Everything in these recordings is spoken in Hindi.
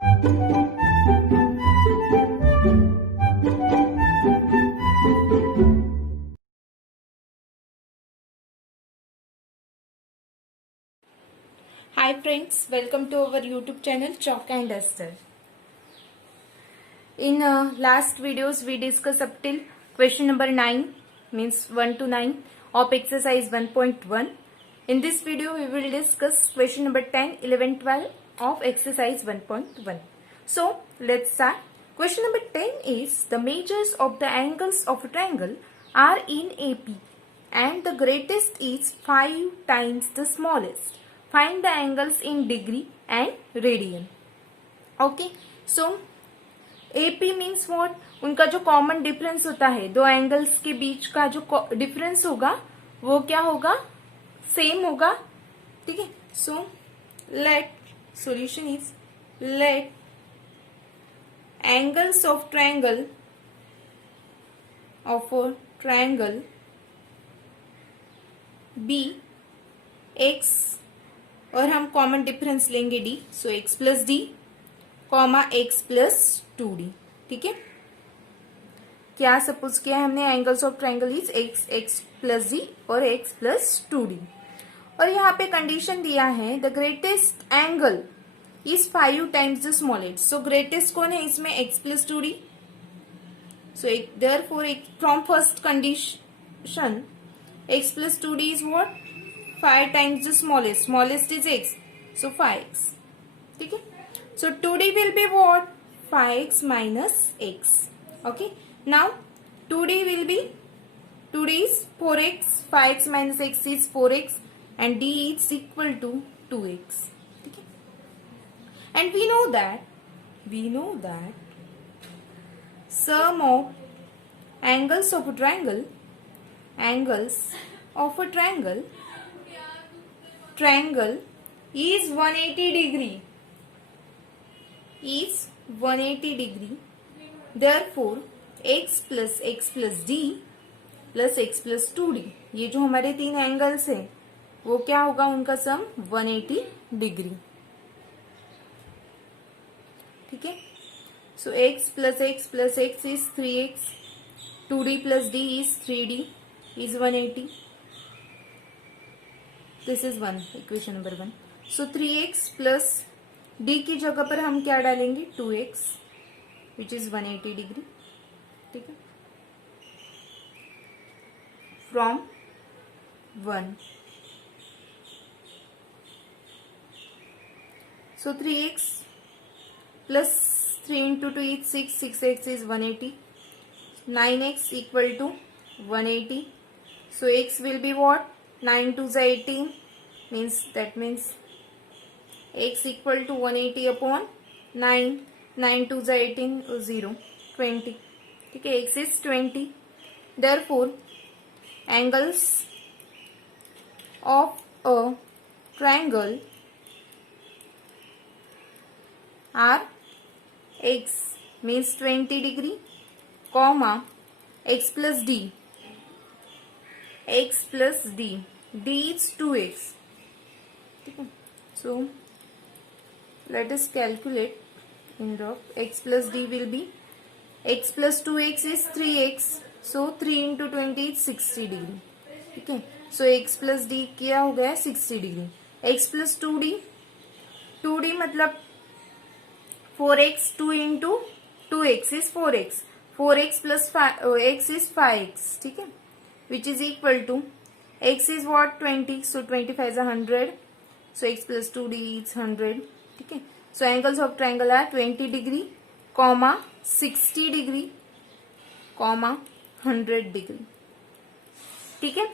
Hi friends, welcome to our YouTube channel Chalk and Duster. In last videos we discussed up till question number 9, means 1 to 9 of exercise 1.1. In this video we will discuss question number 10, 11, 12 of exercise 1.1. So let's start. Question number 10 is the measures of the angles of a triangle are in AP and the greatest is 5 times the smallest. Find the angles in degree and radian. Okay, so AP means what, उनका जो कॉमन डिफरेंस होता है दो एंगल्स के बीच का जो डिफरेंस होगा वो क्या होगा, सेम होगा. ठीक है, so let solution is let angles of triangle be x और हम कॉमन डिफरेंस लेंगे d, so x plus d comma x plus 2d. ठीक है, क्या सपोज किया हमने, angles of triangle is x x plus d और एक्स प्लस 2d. और यहाँ पे कंडीशन दिया है the greatest angle is 5 times the smallest. So greatest कौन है इसमें, x plus 2d. So therefore from first condition x plus 2d is what, 5 times the smallest is x, so 5x. ठीक है, so 2d will be what, 5x minus x. Okay, now 2d is 4x, 5x minus x is 4x and d is equal to 2x. ठीक है, and we know that sum of angles of a triangle is 180 degree. Therefore x plus d plus x plus 2d, ये जो हमारे तीन एंगल्स हैं वो क्या होगा, उनका सम 180 डिग्री. ठीक है, सो x plus x is 3x, 2d plus d is 3d is 180. This is one, equation number 1. So 3x plus d की जगह पर हम क्या डालेंगे, 2x विच इज 180 डिग्री. ठीक है, from 1. So 3x plus 3 into 2 is 6, 6x is 180, 9x equal to 180. So x will be what, 9 2 is 18, means x equal to 180 upon 9, 9 2 is 18, 0, 20. ठीक है, x is 20. Therefore angles of a triangle are x means 20 degree, comma x plus d d is 2x. ठीक है, so let us calculate in rough. X plus d will be, x plus 2x is 3x, so 3 into 20 is 60 degree. ठीक है, so x plus d क्या हो गया, 60 डिग्री. x plus 2d मतलब 4x, 2 into 2x is 4x, 4x plus x is 5x. ठीक है, which is equal to x is what, 20, so 25 is 100, so x plus 2d is 100. ठीक है, so angles of triangle are 20 degree, comma 60 degree, comma 100 degree. ठीक है,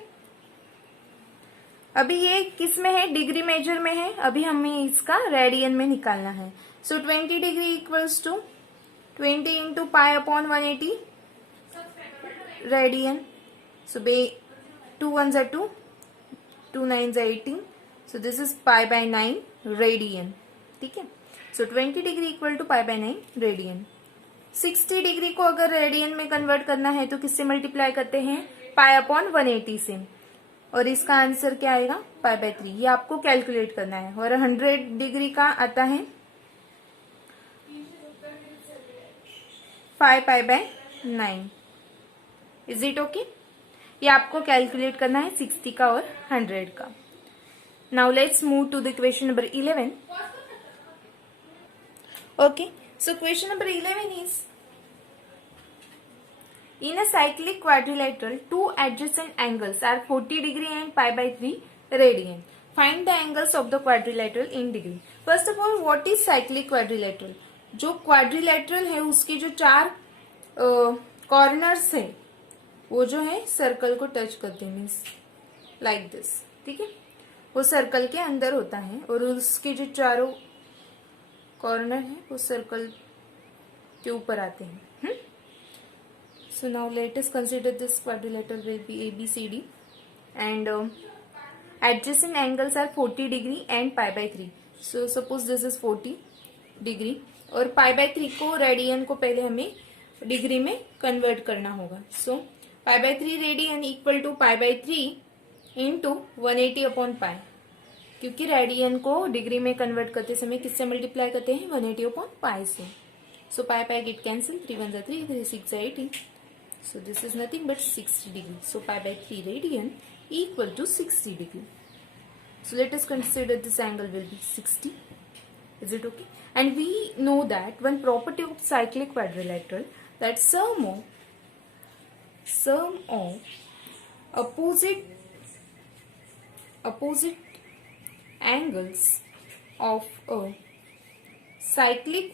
अभी ये किस में है, डिग्री मेजर में है, अभी हमें इसका रेडियन में निकालना है. So 20 degree equals to 20 into pi upon 180 radian. So 2 1s are 2, 2 9s are 18. So this is pi by 9 radian. ठीक है, so 20 degree equal to pi by 9 radian. 60 degree को अगर रेडियन में कन्वर्ट करना है तो किससे मल्टीप्लाई करते हैं, पाई अपॉन 180 से, और इसका आंसर क्या आएगा, पाई बाय 3. ये आपको कैलकुलेट करना है. और 100 डिग्री का आता है 5 पाई बाय 9। Is it okay? ये आपको कैलकुलेट करना है 60 का और 100 का। Now let's move to the question number 11। Okay, so question number 11 is in a cyclic quadrilateral, two adjacent angles are 40 degree and pi by 3 radian. Find the angles of the quadrilateral in degree. First of all, what is cyclic quadrilateral? जो quadrilateral है उसके जो 4 कॉर्नर्स है वो जो है सर्कल को टच करते हैं, मीन्स लाइक दिस, ठीक है। वो सर्कल के अंदर होता है और उसके जो चारों कॉर्नर है वो सर्कल के ऊपर आते हैं। So now let us consider this quadrilateral will be ABCD and adjacent angles are 40 degree and pi by 3. So suppose this is 40 degree और pi by 3 को रेडियन को पहले हमें डिग्री में कन्वर्ट करना होगा। So pi by 3 radian equal to pi by 3 into 180 upon pi, क्योंकि रेडियन को डिग्री में कन्वर्ट करते समय किससे मल्टीप्लाई करते हैं? 180 अपॉन पाई से। So pi pi get cancel, 3 1 3, 3 6 80. So this is nothing but 60 degree. So pi by 3 radian equal to 60 degree. So let us consider this angle will be 60. Is it okay? And we know that one property of cyclic quadrilateral, that sum of opposite angles of a cyclic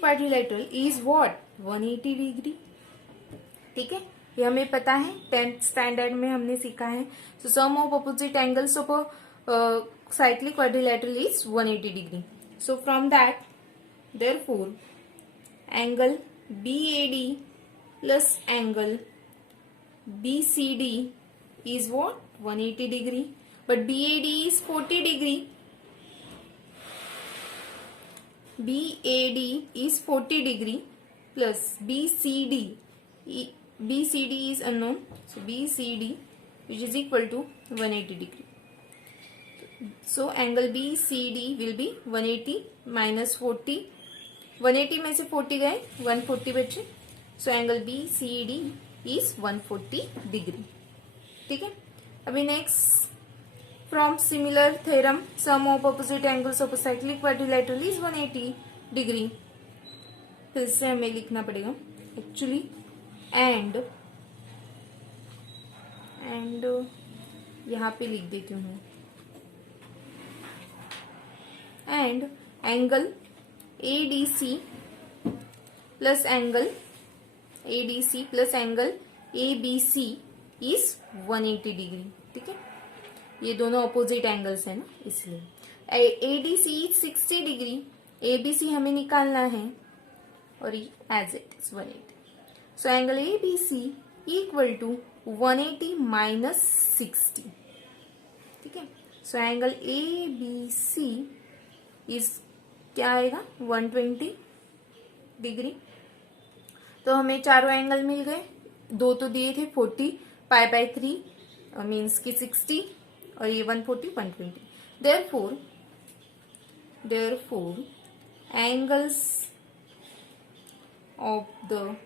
quadrilateral is what? 180 degree. ठीक है, ये हमें पता है, 10th स्टैंडर्ड में हमने सीखा है। So sum of opposite angles of cyclic quadrilateral is 180 degree. So from that therefore angle BAD plus angle BCD is what? 180 degree. But BAD is 40 degree. BAD is 40 degree plus BCD. BCD is unknown. So BCD, which is equal to 180 degree. So angle BCD will be 180 minus 40. 180 में से 40 गए, 140 बचे। So angle BCD is 140 degree. ठीक है, अभी next from similar theorem sum of opposite angles of cyclic quadrilateral is 180 degree. फिर से हमें लिखना पड़ेगा एक्चुअली एंड यहाँ पे लिख देती हूँ and angle ADC plus angle ABC is 180 degree. ठीक है, ये दोनों अपोजिट एंगल्स है ना, इसलिए ADC इज 60 डिग्री, ABC हमें निकालना है और as it is 180। So angle ABC equal to 180 minus 60। ठीक है, सो एंगल ABC इज क्या आएगा? 120 डिग्री। तो हमें चारों एंगल मिल गए, दो तो दिए थे 40 पाई बाय 3 मीन्स की 60 और ये 140 120। therefore angles of the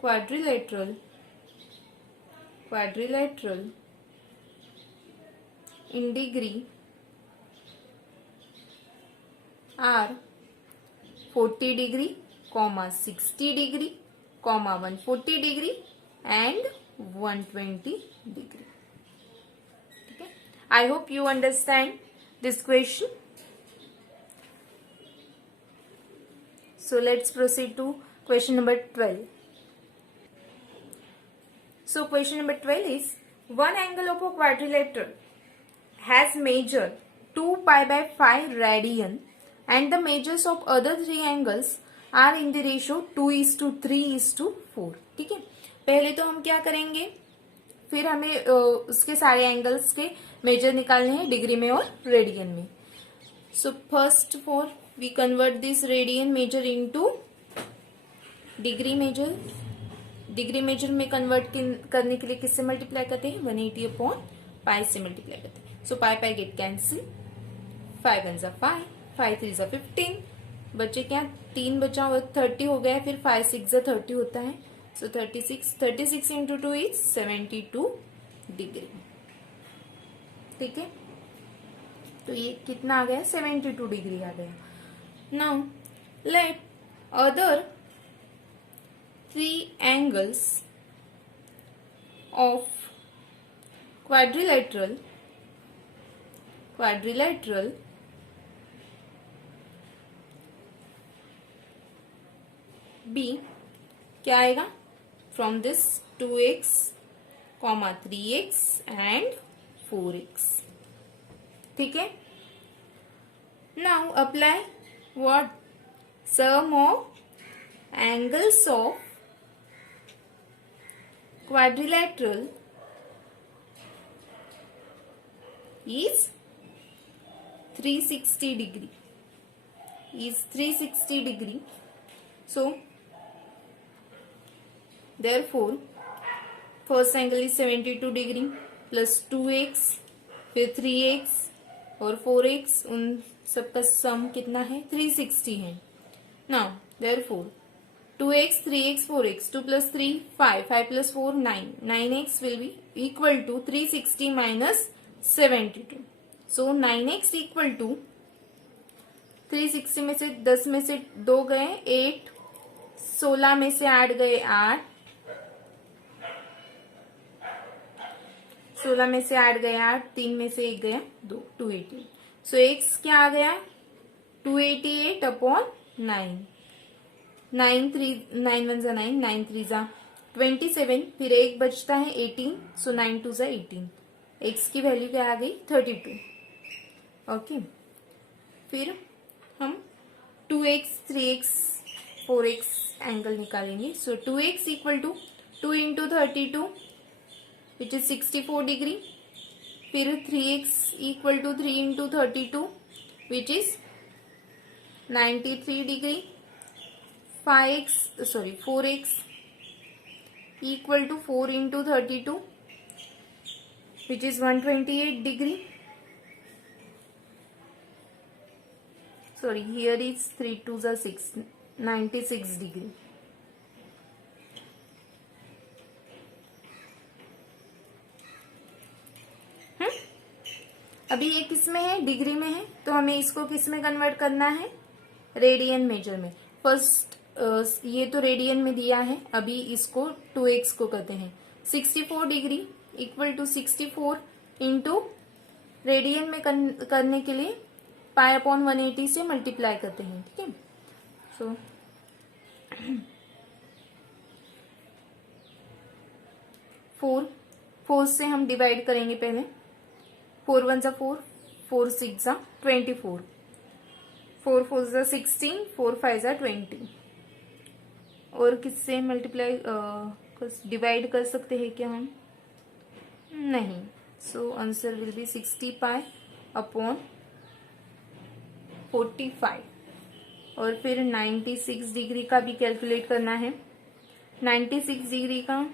quadrilateral in degree are 40 degree, 60 degree, 140 degree and 120 degree. Okay, I hope you understand this question. So let's proceed to question number 12. So question number 12 is one angle of a quadrilateral has measure 2 pi by 5 radian and the measures of other three angles are in the ratio 2:3:4. ठीक है, पहले तो हम क्या करेंगे, फिर हमें उसके सारे एंगल्स के मेजर निकालने हैं डिग्री में और रेडियन में। So first for we convert this radian measure into degree measure. Degree measure में कन्वर्ट करने के लिए किससे मल्टीप्लाई करते हैं? 180 अपॉन पाई से मल्टीप्लाई करते हैं। सो पाई पाई गेट कैंसिल, 5 वन जा 5, 5 3 जा 15, बचे क्या 3 बचा और 30 हो गया, फिर 5 6 जा 30 होता है, सो 36 इंटू 2 इज 72 डिग्री। ठीक है, तो ये कितना आ गया 72 डिग्री आ गया। Now let other 3 angles of quadrilateral B क्या आएगा, from this 2x, 3x and 4x। ठीक है, now apply what, sum of angles of quadrilateral is 360 degree, so therefore first angle is 72 degree plus 2x, फिर 3x और 4x, उन सबका सम कितना है 360 है। now therefore 2x 3x 4x, 2 plus 3 5, 5 plus 4 9, 9x will be equal to 360 minus 72, so 9x equal to 360 में से 10 में से 2 गए 8, 16 में से 8 गए 8, 16 में से 8 गए 8, 3 में से 1 गया 2, 288, सो x क्या आ गया 288 अपॉन 9, 9 वन जा 9, 9 3 जा 27, फिर एक बचता है 18, सो 9 2 जा 18, x की वैल्यू क्या आ गई 32। ओके, फिर हम 2x 3x 4x एंगल निकालेंगे, so 2x equal to 2 into 32 which is 64 degree, फिर 3x equal to 3 into 32 which is 93 degree, 4x equal to 4 into 32 which is 128 degree, sorry here is 3 2 are 6, 96 degree। अभी ये किस में है, डिग्री में है, तो हमें इसको किस में कन्वर्ट करना है, रेडियन मेजर में। फर्स्ट ये तो रेडियन में दिया है, अभी इसको 2x को करते हैं, 64 degree equal to 64 into radian में करने के लिए पाई अपॉन 180 से मल्टीप्लाई करते हैं। ठीक है, सो फोर से हम डिवाइड करेंगे पहले, 4 वन जा 4, 4 6 जा 24, 4 4 जा 16, 4 5 जा 20, और किससे मल्टीप्लाई डिवाइड कर सकते हैं क्या हम, नहीं, so answer will be 60 pi upon 45, और फिर 96 डिग्री का भी कैलकुलेट करना है, 96 डिग्री का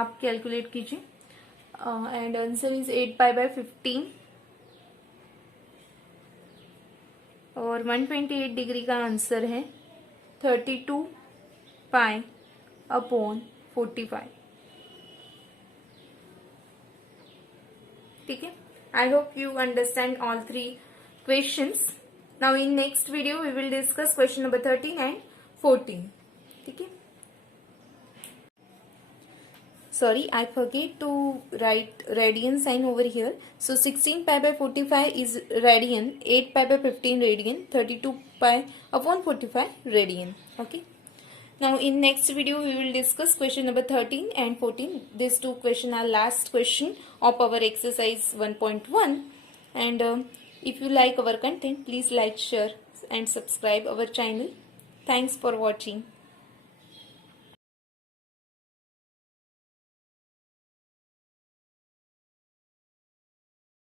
आप कैलकुलेट कीजिए, and answer is 8 pi by 15, और 128 डिग्री का आंसर है 32 पाई अपॉन 45। ठीक है, I hope you understand all 3 questions. Now in next video we will discuss question number 13 and 14. ठीक है, sorry I forget to write radian sign over here. So 16 pi by 45 is radian, 8 pi by 15 radian, 32 pi upon 45 radian. Okay, now in next video we will discuss question number 13 and 14. These 2 questions are last question of our exercise 1.1, and if you like our content, please like, share and subscribe our channel. Thanks for watching.